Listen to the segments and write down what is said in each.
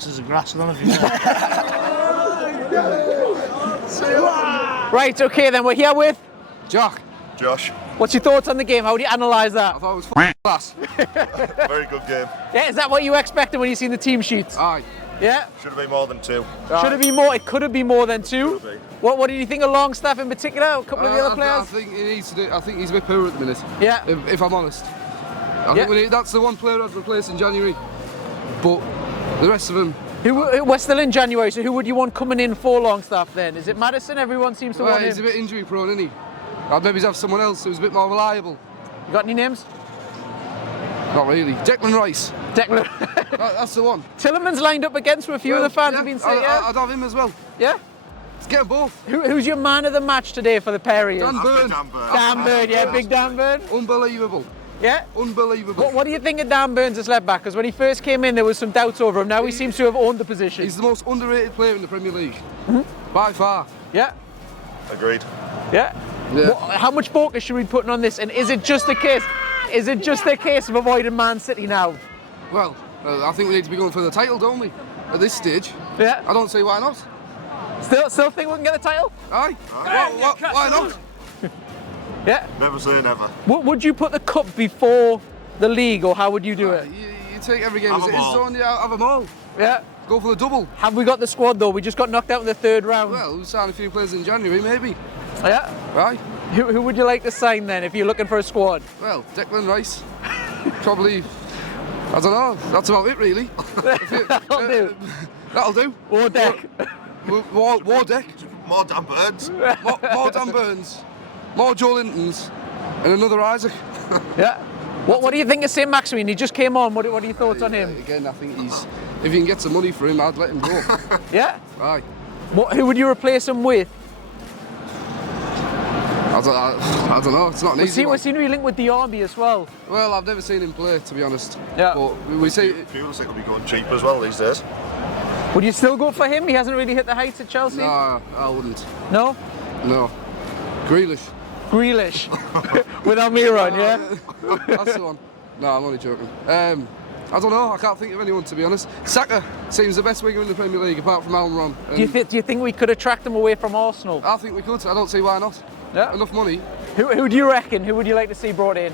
passes of grass on if you Right, okay then, we're here with Jack. Josh. What's your thoughts on the game? How do you analyse that? I thought it was f***ing class. Very good game. Yeah, is that what you expected when you seen the team sheets? Aye. Yeah? Should have been more than 2. Should have been more, it could have been more than 2. Could have been. What did you think of Longstaff in particular? A couple of the other players? I think he needs to do. I think he's a bit poor at the minute. Yeah. If I'm honest. I think that's the one player I'd replace in January. But the rest of them. We're still in January, so who would you want coming in for Longstaff then? Is it Madison? Everyone seems to want him. He's a bit injury prone, isn't he? I'd maybe have someone else who's a bit more reliable. You got any names? Not really. Declan Rice. Declan. That's the one. Tillerman's lined up against with a few of the fans have been saying. I'd have him as well. Yeah? Let's get them both. Who's your man of the match today for the pair of you? Dan Burn. Dan Burn, yeah, big Dan Burn. Unbelievable. Yeah? Unbelievable. What do you think of Dan Burns as left back? Because when he first came in, there was some doubts over him. Now he seems to have owned the position. He's the most underrated player in the Premier League. By far. Yeah? Agreed. Yeah? How much focus should we be putting on this? And is it just a case? Is it just a case of avoiding Man City now? Well, I think we need to be going for the title, don't we? At this stage. Yeah. I don't see why not. Still think we can get the title? Aye. Why not? Yeah. Never say never. Would you put the cup before the league, or how would you do it? You take every game Have as it them is, all. don't you? Have them all. Yeah. Go for the double. Have we got the squad though? We just got knocked out in the third round. Well, we'll sign a few players in January, maybe. Yeah. Right. Who would you like to sign then if you're looking for a squad? Well, Declan Rice. Probably. I don't know. That's about it, really. That'll do. That'll do. War deck. War deck. More damn birds. More Dan Burns. More Joe Lintons. And another Isaac. Yeah. What do you think of St. Maximin? He just came on. What are your thoughts on him? Again, I think if you can get some money for him, I'd let him go. Yeah. Aye. Who would you replace him with? I don't know. It's not an easy We one. seem to be linked with the Army as well. Well, I've never seen him play, to be honest. Yeah. But we say Fuel like will be going cheap as well these days. Would you still go for him? He hasn't really hit the heights at Chelsea. nah, I wouldn't. No. No. Grealish. Grealish. With Almiron, yeah. That's the one. No, I'm only joking. I don't know. I can't think of anyone, to be honest. Saka seems the best winger in the Premier League, apart from Almiron. Do you think we could attract him away from Arsenal? I think we could. I don't see why not. Yeah. Enough money. Who do you reckon? Who would you like to see brought in?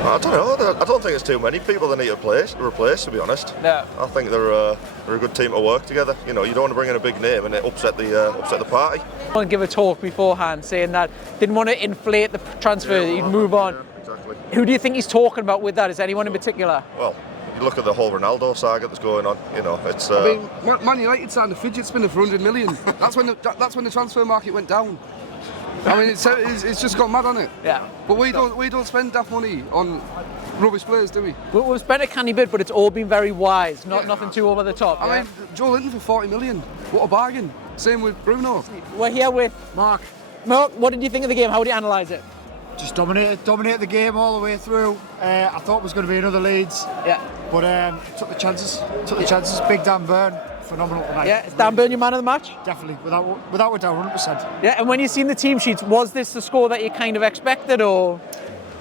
I don't know. I don't think it's too many people they need to replace, to be honest. Yeah. I think they're a good team to work together. You know, you don't want to bring in a big name and it upset the party. I want to give a talk beforehand saying that didn't want to inflate the transfer, he'd move on. Yeah, exactly. Who do you think he's talking about with that? Is anyone in particular? Well, you look at the whole Ronaldo saga that's going on. You know, it's. I mean, Man United signed a fidget spinner for 100 million. That's when the transfer market went down. I mean, it's just gone mad on it. Yeah. But we don't spend that money on rubbish players, do we? We've spent a canny bit, but it's all been very wise. Nothing too over the top. I mean, Joe Linton for 40 million. What a bargain. Same with Bruno. We're here with Mark, Mark. What did you think of the game? How would you analyse it? just dominated the game all the way through. I thought it was going to be another Leeds, Yeah. but took the chances. Big Dan Burn, phenomenal tonight. Yeah. Is Dan Burn your man of the match? Definitely, without a doubt, 100%. Yeah. And when you seen the team sheets, was this the score that you kind of expected, or?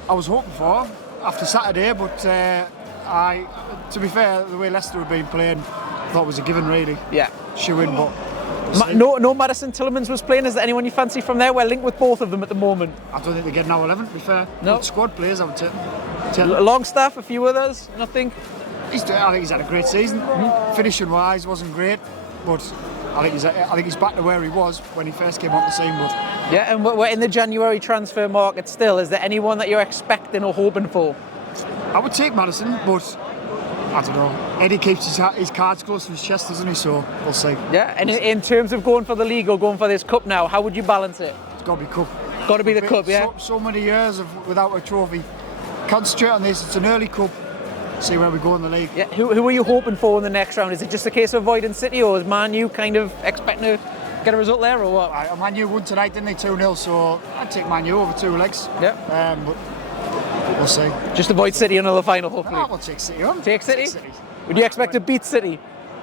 I was hoping for after Saturday, but to be fair, the way Leicester had been playing, I thought it was a given really. Yeah. Shoe in, but No Madison Tillemans was playing. Is there anyone you fancy from there? We're linked with both of them at the moment. I don't think they're getting our 11, to be fair. No. Good squad players, I would say. Longstaff, a few others, nothing. I think he's had a great season. Finishing wise wasn't great, but I think he's back to where he was when he first came on the scene. But Yeah, and we're in the January transfer market still. Is there anyone that you're expecting or hoping for? I would take Madison, but I don't know. Eddie keeps his cards close to his chest, doesn't he? So we'll see. Yeah, and in terms of going for the league or going for this cup now, how would you balance it? It's got to be cup. Got to be the cup, yeah? So many years without a trophy. Concentrate on this. It's an early cup. See where we go in the league. Yeah. Who are you hoping for in the next round? Is it just a case of avoiding City, or is Man U kind of expecting to get a result there, or what? Man U won tonight, didn't they? 2-0. So I'd take Man U over 2 legs. Yeah. But we'll see. Just avoid City until the final, hopefully. We'll take City on. Take City? Would you expect to beat City?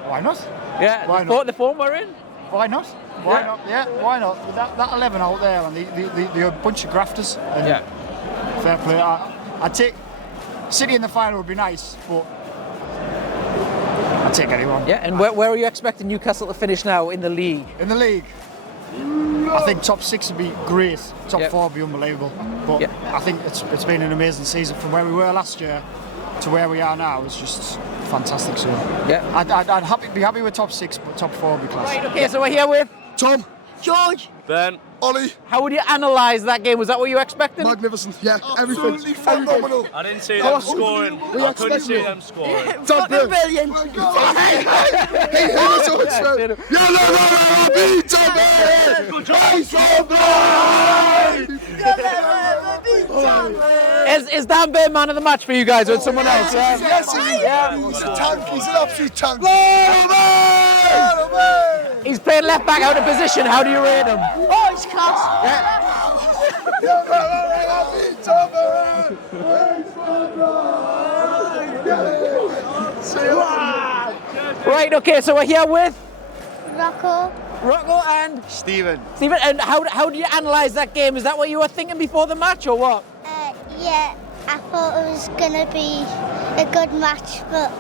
Why not? Yeah. Why not? The form we're in? Why not? Why not? Yeah, why not? With that 11 out there and the bunch of grafters. And Yeah. Fair play. I'd take City in the final would be nice, but take anyone. Yeah, and where are you expecting Newcastle to finish now in the league? In the league, I think top 6 would be great. Top 4 would be unbelievable. But I think it's been an amazing season from where we were last year to where we are now. It's just fantastic. So I'd be happy with top 6, but top 4 would be class. Right, okay, so we're here with Tom, George. Ben. Ollie, How would you analyse that game? Was that what you expected? magnificent. Yeah, everything. Phenomenal. I didn't see them scoring. I couldn't see them scoring. Fucking brilliant. He hit us on straight. Is Dan Burn man of the match for you guys or someone else? Yes, he's a tank. He's an absolute tank. He's playing left back out of position. How do you rate him? Oh, it's class. Right, okay, so we're here with Rocco. Rocco and Stephen. Stephen. And how do you analyse that game? Is that what you were thinking before the match or what? Yeah, I thought it was gonna be a good match, but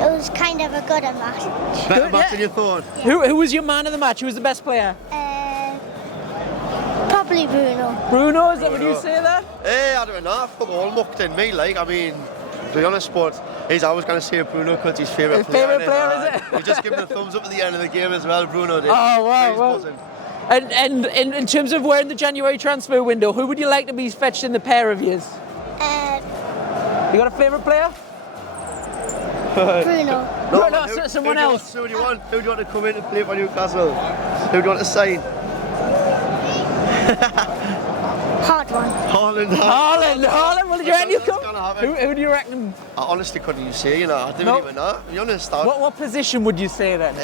it was kind of a good match. Better match than you thought. Who was your man of the match? Who was the best player? Probably Bruno. Bruno, is that what you say there? I don't know. I thought all mucked in me. Like, I mean, to be honest, but I was going to say Bruno because his favourite player. His favourite player, is it? We just give him the thumbs up at the end of the game as well, Bruno did. Oh, wow, He's wow. buzzing. And in terms of we're in the January transfer window, who would you like to be fetched in the pair of yous? You got a favourite player? Bruno. No, someone else. Who do you want? Who do you want to come in and play for Newcastle? Who do you want to sign? Hard one. Haaland. Haaland, will you reckon you come? Gonna happen. Who do you reckon? I honestly couldn't even say, you know. I didn't No. even know. To be honest, What position would you say then?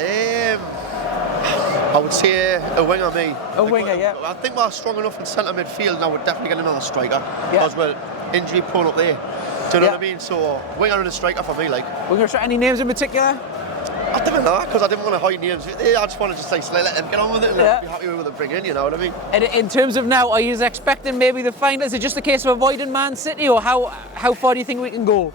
I would say a winger, me. A winger, yeah. I think we're strong enough in centre midfield now. We're definitely getting another striker because we're injury prone up there. Do you know what I mean? So winger and a striker for me, like. We're going to try any names in particular? I don't know because I didn't want to hide names. I just want to just let them get on with it and be happy with what they bring in. You know what I mean? And in terms of now, are you expecting maybe the final? Is it just a case of avoiding Man City, or how far do you think we can go?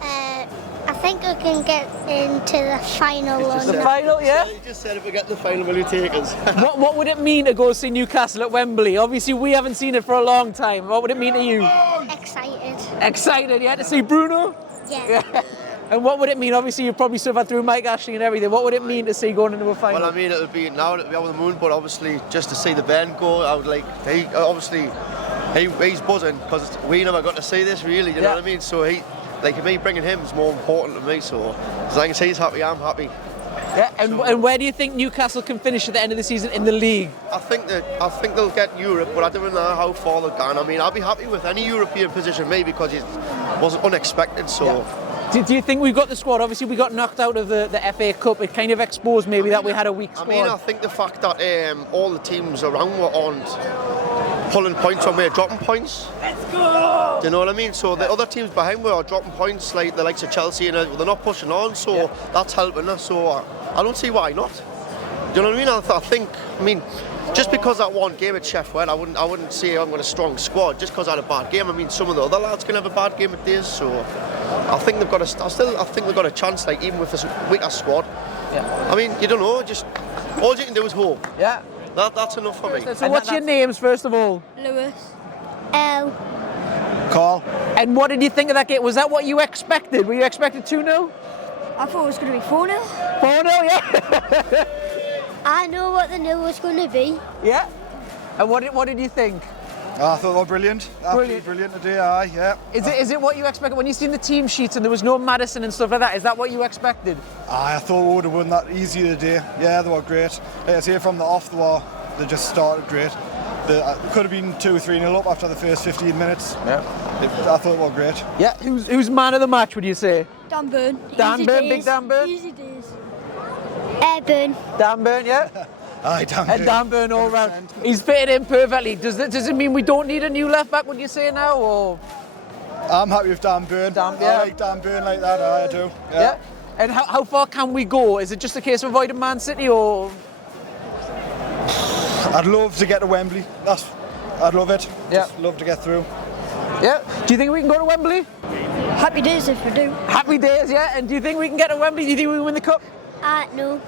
I think we can get into the final one. The final, yeah. You just said if we get the final, will you take us? What would it mean to go see Newcastle at Wembley? Obviously, we haven't seen it for a long time. What would it mean to you? Excited. Excited, yeah, to see Bruno? Yeah. And what would it mean? Obviously, you've probably suffered through Mike Ashley and everything. What would it mean to see going into a final? Well, I mean, it'll be over the moon, but obviously, just to see the Ben go, I would like. He's buzzing because we never got to see this really. You know what I mean? So me bringing him is more important to me. So as long as he's happy, I'm happy. Yeah, and where do you think Newcastle can finish at the end of the season in the league? I think they'll get Europe, but I don't know how far they'll go. I mean, I'll be happy with any European position, maybe because it was unexpected. So. Do you think we've got the squad? Obviously, we got knocked out of the FA Cup. It kind of exposed maybe that we had a weak squad. I mean, I think the fact that all the teams around were on pulling points and we're dropping points. Let's go! Do you know what I mean? So the other teams behind are dropping points, like the likes of Chelsea, and they're not pushing on. So that's helping us. So I don't see why not. Do you know what I mean? I mean, just because that one game at Sheffield, I wouldn't say I'm got a strong squad just because I had a bad game. I mean, some of the other lads can have a bad game at theirs. So I think they've got I think they've got a chance, like even with this weaker squad. Yeah. I mean, you don't know. Just all you can do is hope. Yeah. That's enough for me. So what's your names first of all? Lewis. Carl. And what did you think of that game? Was that what you expected? Were you expected 2-0? I thought it was going to be 4-0. 4-0, yeah. I know what the nil was going to be. Yeah. And what did you think? I thought they were brilliant. Absolutely brilliant today, yeah. Is it what you expected? When you seen the team sheets and there was no Maddison and stuff like that, is that what you expected? I thought we would have won that easy today. Yeah, they were great. Like I say, from the off, they just started great. They could have been 2-3-0 up after the first 15 minutes. Yeah. I thought they were great. Yeah. Who's man of the match, would you say? Dan Burn. Dan Burn, big Dan Burn? Easy days. Burn. Dan Burn, yeah. Aye, Dan Burn. And Dan Burn all round. He's fitted in perfectly. Does it mean we don't need a new left back, would you say now? Or? I'm happy with Dan Burn. I like Dan Burn like that, I do. Yeah. And how far can we go? Is it just a case of avoiding Man City or? I'd love to get to Wembley. I'd love it. Yeah. Just love to get through. Yeah. Do you think we can go to Wembley? Happy days if we do. Happy days, yeah. And do you think we can get to Wembley? Do you think we can win the cup? No.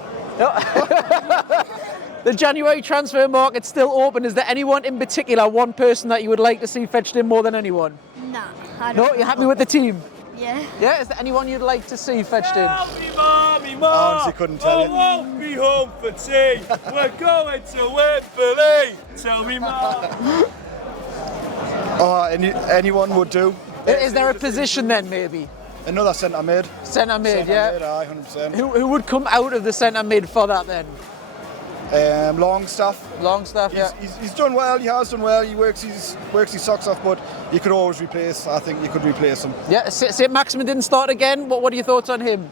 The January transfer market's still open. Is there anyone in particular, one person that you would like to see fetched in more than anyone? Nah. No, you're happy with the team? Yeah. Yeah, is there anyone you'd like to see fetched in? I honestly couldn't tell you. I won't be home for tea. We're going to Wembley. Tell me more. Anyone would do. Is there a position then, maybe? Another centre mid. Centre mid, yeah. Aye, 100%. Who would come out of the centre mid for that then? Longstaff. Longstaff, yeah. He's done well. He has done well. He works his socks off, but you could always replace. I think you could replace him. Yeah. St. Maximin didn't start again. What are your thoughts on him?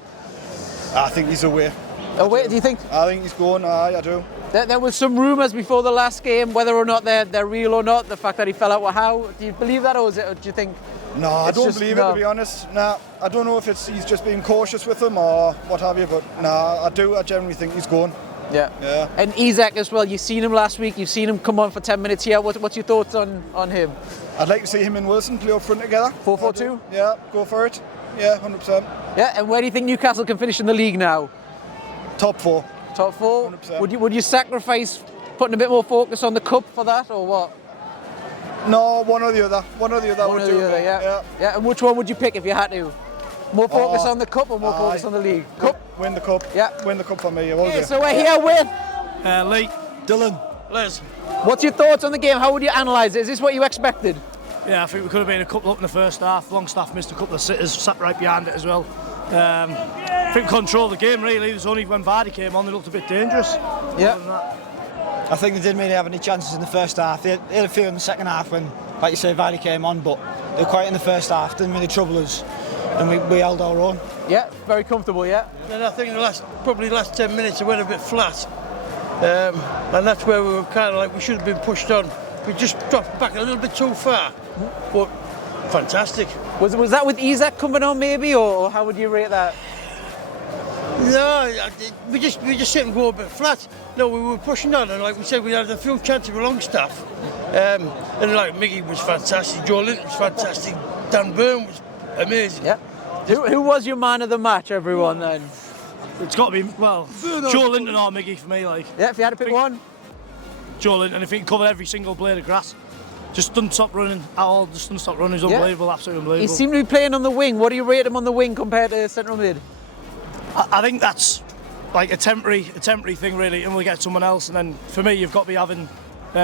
I think he's away. Away? Do you think? I think he's going. Aye, I do. There was some rumours before the last game, whether or not they're real or not. The fact that he fell out with Howe. Do you believe that, or do you think? No, I don't believe it, to be honest. Nah, I don't know if he's just being cautious with him or what have you, but nah, I do. I generally think he's going. Yeah. Yeah. And Isak as well. You've seen him last week. You've seen him come on for 10 minutes here. What's your thoughts on him? I'd like to see him and Wilson play up front together. 4-4-2? Yeah, go for it. Yeah, 100%. Yeah, and where do you think Newcastle can finish in the league now? Top 4. Top 4? 100%. Would you sacrifice putting a bit more focus on the cup for that, or what? No, one or the other. One or the other would do. Yeah. And which one would you pick if you had to? More focus on the cup or more focus on the league? Cup? Win the cup. Yeah. Win the cup for me. So we're here with Lee. Dylan. Les. What's your thoughts on the game? How would you analyse it? Is this what you expected? Yeah, I think we could have been a couple up in the first half. Longstaff missed a couple of sitters, sat right behind it as well. I think we controlled the game really. It was only when Vardy came on they looked a bit dangerous. Yeah. I think they didn't really have any chances in the first half. They had a few in the second half when, like you say, Vardy came on, but they were quiet in the first half, didn't really trouble us, and we held our own. Yeah, very comfortable, yeah. And I think probably the last 10 minutes it went a bit flat, and that's where we were kind of like we should have been pushed on. We just dropped back a little bit too far, but fantastic. Was that with Isak coming on maybe, or how would you rate that? No, we just sit and go a bit flat. No, we were pushing on, and like we said, we had a few chances with Longstaff, and like Miggy was fantastic, Joe Linton was fantastic, Dan Burn was amazing. Yeah. Who was your man of the match, everyone then? It's got to be Joe Linton or Miggy for me. Like. Yeah, if you had to pick one. Joe Linton, I think he covered every single blade of grass. Just doesn't stop running at all. Just doesn't stop running. He's unbelievable, absolutely unbelievable. He seemed to be playing on the wing. What do you rate him on the wing compared to central mid? I think that's like a temporary thing really, and we'll get someone else. And then for me, you've got to be having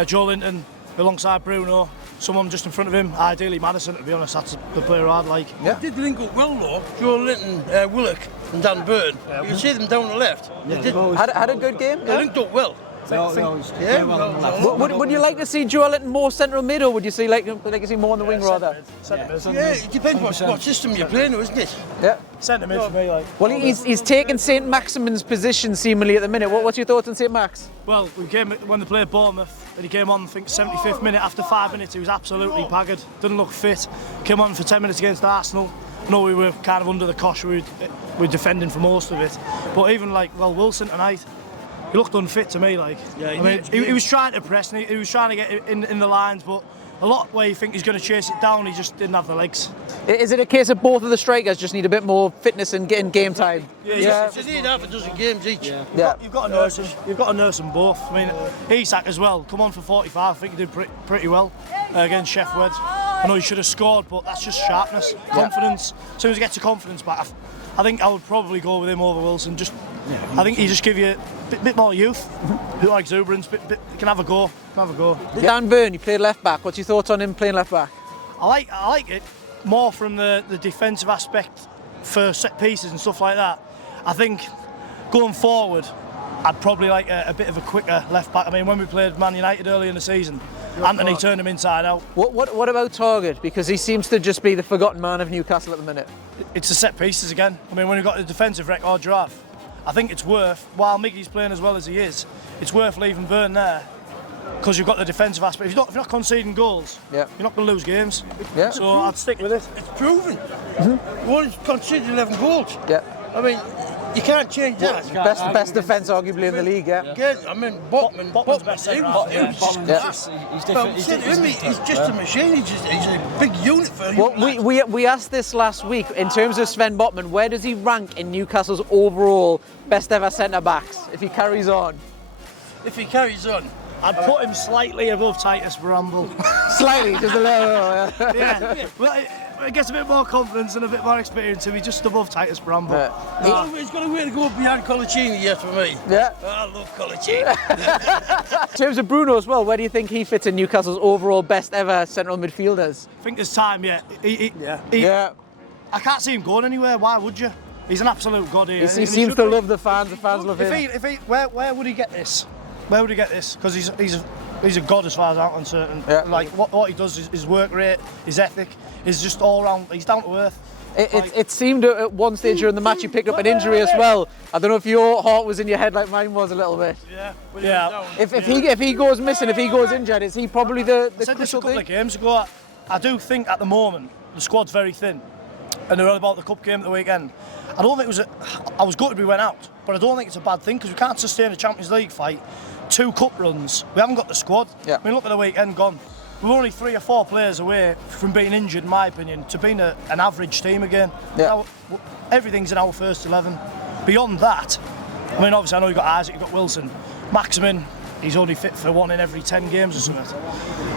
Joe Linton alongside Bruno, someone just in front of him. Ideally, Maddison. To be honest, that's the player I'd like. Yeah. They did link up well though. Joe Linton, Willock, and Dan Burn. You can see them down the left. Yeah, they had a good game. They linked up well. Would you like to see Joe Linton more central mid, or would you like to see more on the wing rather? Yeah, it depends what system you're playing, isn't it? Yeah. Centre mid for me, like. Well, he's taken St Maximin's position seemingly at the minute. What's your thoughts on St Max? Well, we came when they played Bournemouth, and he came on, I think 75th minute. After 5 minutes, he was absolutely haggard. Didn't look fit. Came on for 10 minutes against Arsenal. No, we were kind of under the cosh. We were defending for most of it. But even Wilson tonight, he looked unfit to me. He was trying to press, and he was trying to get in the lines, but a lot where you think he's going to chase it down, he just didn't have the legs. Is it a case of both of the strikers just need a bit more fitness and getting game time? Yeah. They need half a dozen games each. Yeah. You've got to nurse them. You've got to nurse them both. I mean, Isak as well. Come on for 45. I think he did pretty well against Sheffield. I know he should have scored, but that's just sharpness, confidence. As soon as he gets the confidence back, I think I would probably go with him over Wilson. I think he just give you a bit more youth, a bit more exuberance, can have a go. Dan Burn, you played left back. What's your thoughts on him playing left back? I like it more from the defensive aspect for set pieces and stuff like that. I think going forward, I'd probably like a bit of a quicker left back. I mean, when we played Man United early in the season, Anthony turned him inside out. What about Target? Because he seems to just be the forgotten man of Newcastle at the minute. It's the set pieces again. I mean, when you've got the defensive record you have, I think it's worth, while Miggy's playing as well as he is, it's worth leaving Burn there because you've got the defensive aspect. If you're not conceding goals, you're not going to lose games. Yeah. So I'd stick with it. It's proven. We only conceded 11 goals. Yeah. I mean, You can't change that. Best defence arguably in the league, yeah. Again, I mean, Botman's best. He's just a machine. He's a big unit for you. Well, we asked this last week in terms of Sven Botman. Where does he rank in Newcastle's overall best ever centre backs if he carries on? If he carries on, I'd put him slightly above Titus Bramble. Slightly, just a little. Yeah. Well, it gets a bit more confidence and a bit more experience if he's just above Titus Bramble. He's got a way to go behind Colaccini yet for me. Yeah. I love Colaccini. In terms of Bruno as well, where do you think he fits in Newcastle's overall best ever central midfielders? I think there's time yet. Yeah. I can't see him going anywhere. Why would you? He's an absolute god here. He seems to love the fans. The fans love him. Where would he get this? Where would he get this? Because he's a god as far as I'm concerned. Yeah. Like what he does, his work rate, his ethic, is just all round. He's down to earth. It seemed at one stage during the match he picked up an injury as well. I don't know if your heart was in your head like mine was a little bit. Yeah. If he goes missing, if he goes injured, is he probably the I said this a crucial couple thing? of games ago. I do think at the moment the squad's very thin, and they're all about the cup game at the weekend. I don't think I was gutted we went out, but I don't think it's a bad thing because we can't sustain a Champions League fight. 2 cup runs. We haven't got the squad. Yeah. I mean, look at the weekend gone. We're only 3 or 4 players away from being injured, in my opinion, to being an average team again. Yeah. Everything's in our first 11. Beyond that, I mean, obviously I know you've got Isaac, you've got Wilson, Maximin. He's only fit for 1 in every 10 games or something.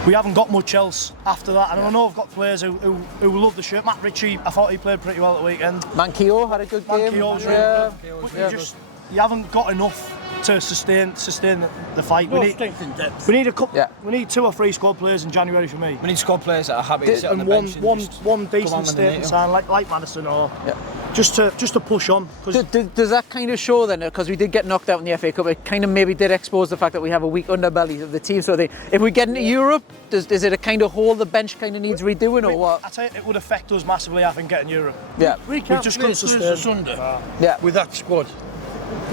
We haven't got much else after that, and I know I've got players who love the shirt. Matt Ritchie, I thought he played pretty well at the weekend. Mankio had a good game. Mankio's really good. You haven't got enough to sustain the fight. We need strength and depth. We need a couple. Yeah. We need 2 or 3 squad players in January for me. We need squad players that are happy to sit on the bench and one decent statement sign like Madison or just to push on. Does that kind of show then, because we did get knocked out in the FA Cup, it kind of maybe did expose the fact that we have a weak underbelly of the team. So if we get into Europe, does it a kind of hole the bench kind of needs redoing or what? I tell you, it would affect us massively. I think getting Europe. Yeah. We can't just play sustain Sunday with that squad.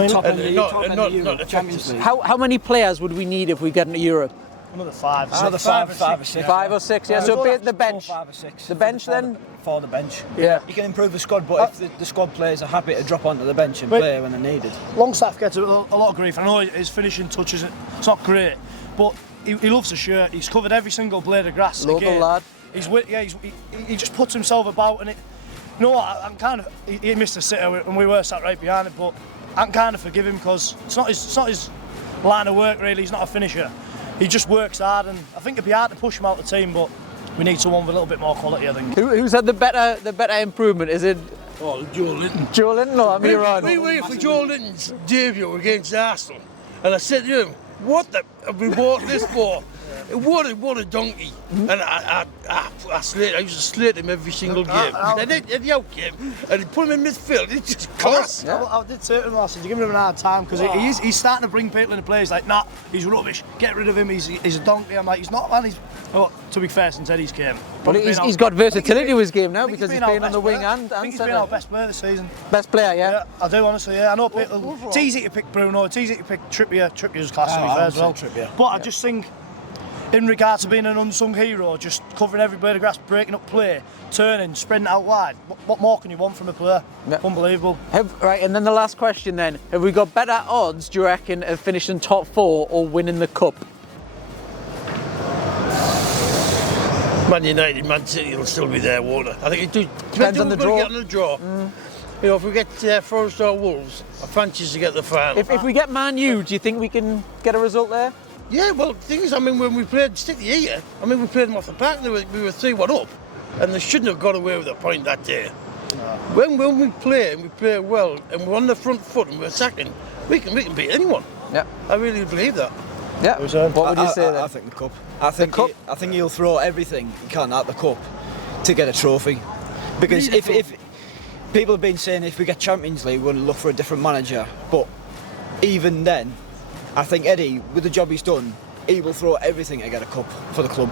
Top end of the Champions League. How many players would we need if we get into Europe? Another 5. Another 5 or 6. 5 or 6, yeah. So the bench. 5 or 6. The bench then? For the bench. Yeah. You can improve the squad, but if the squad players are happy to drop onto the bench and play when they're needed. Longstaff gets a lot of grief. I know his finishing touch it's not great, but he loves the shirt. He's covered every single blade of grass. Local lad. He just puts himself about, and you know what? I'm kind of. He missed a sitter and we were sat right behind it, but I can kind of forgive him because it's not his line of work really. He's not a finisher. He just works hard, and I think it'd be hard to push him out of the team, but we need someone with a little bit more quality, I think. Who's had the better improvement? Is it Joe Linton? Joe Linton? No, I'm here on. We waited for Joe Linton's debut against Arsenal, and I said to him, "What have we bought this for?" What a donkey! And I used to slate him every single game. And at the out game, and he put him in midfield. It's just class. I did say to him last, you're giving him a hard time because he's starting to bring people into play. He's like, nah, he's rubbish. Get rid of him. He's a donkey. I'm like, he's not, man. To be fair, since Eddie's came. Well, he's got versatility to his game now because he's playing on the wing and I think he's been our best player this season. Best player, yeah? I do, honestly, yeah. I know people, it's easy to pick Bruno, it's easy to pick Trippier. Trippier's class to be fair as well. Trippier. But I just think, in regards to being an unsung hero, just covering every blade of grass, breaking up play, turning, spreading out wide, what more can you want from a player? Yeah. Unbelievable. Right, and then the last question then, have we got better odds, do you reckon, of finishing top 4 or winning the cup? Man United, Man City will still be there, won't it? I think it depends on the draw. Get on the draw. You know, if we get Forest or Wolves, I fancy us to get the final. If we get Man U, do you think we can get a result there? Yeah, well, the thing is, I mean, when we played City here, I mean, we played them off the park, we were 3-1 up, and they shouldn't have got away with a point that day. When we play, and we play well, and we're on the front foot, and we're attacking, we can beat anyone. Yeah. I really believe that. Yeah. What would you say then? I think the cup. I think he'll throw everything he can at the cup to get a trophy. Because if people have been saying if we get Champions League, we're going to look for a different manager. But even then, I think Eddie, with the job he's done, he will throw everything to get a cup for the club.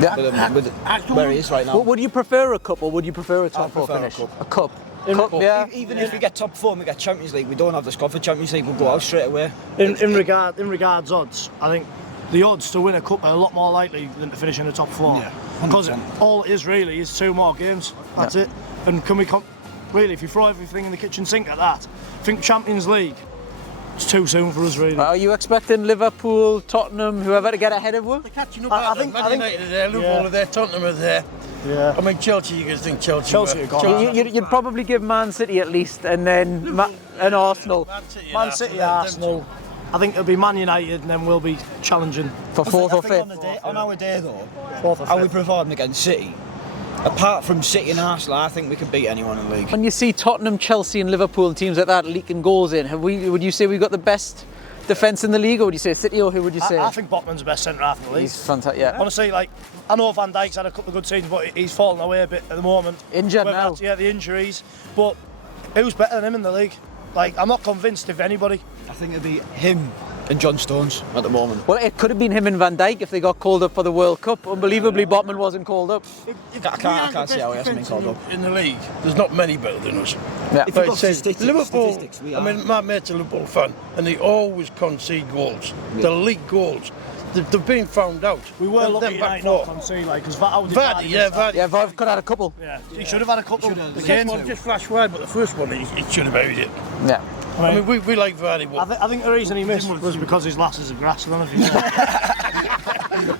Yeah. With where he is right now. Would you prefer a cup or would you prefer a top 4 finish? A cup. Yeah. Even if we get top 4 and we get Champions League, we don't have the squad for Champions League, we'll go out straight away. In regards odds, I think the odds to win a cup are a lot more likely than to finish in the top 4. Yeah, because all it is really is 2 more games. That's it. And can we really, if you throw everything in the kitchen sink at that, I think Champions League, it's too soon for us, really. Are you expecting Liverpool, Tottenham, whoever to get ahead of us? They're catching up. I think United are there, Liverpool are there, Tottenham are there. Yeah. I mean, Chelsea, you guys think Chelsea are gone. You'd probably give Man City at least, and then and Arsenal. Man City, Arsenal. I think it'll be Man United, and then we'll be challenging for 4th or 5th. On our day though, how we performed against City, apart from City and Arsenal, I think we can beat anyone in the league. When you see Tottenham, Chelsea and Liverpool, teams like that leaking goals in, would you say we've got the best defence in the league, or would you say City, or who would you say? I think Botman's the best centre-half in the league. He's fantastic, yeah. Honestly, like, I know Van Dijk's had a couple of good seasons, but he's fallen away a bit at the moment. Injured now. The injuries. But who's better than him in the league? Like, I'm not convinced if anybody. I think it'd be him and John Stones at the moment. Well, it could have been him and Van Dijk if they got called up for the World Cup. Unbelievably, Botman wasn't called up. I can't see how he hasn't been called up. In the league, there's not many better than us. Yeah. If you've got Liverpool, I mean, my mate's a Liverpool fan, and they always concede goals. Yeah. The league goals. They've been found out. We were lucky back not concede, like, because Vardy. Vardy. Vardy could have had a couple. Yeah, he should have had a couple. The second one just flashed wide, but the first one, he should have buried it. Yeah. I mean, we like Vardy. I think the reason he missed was because his lasses are grass. I don't know if you know.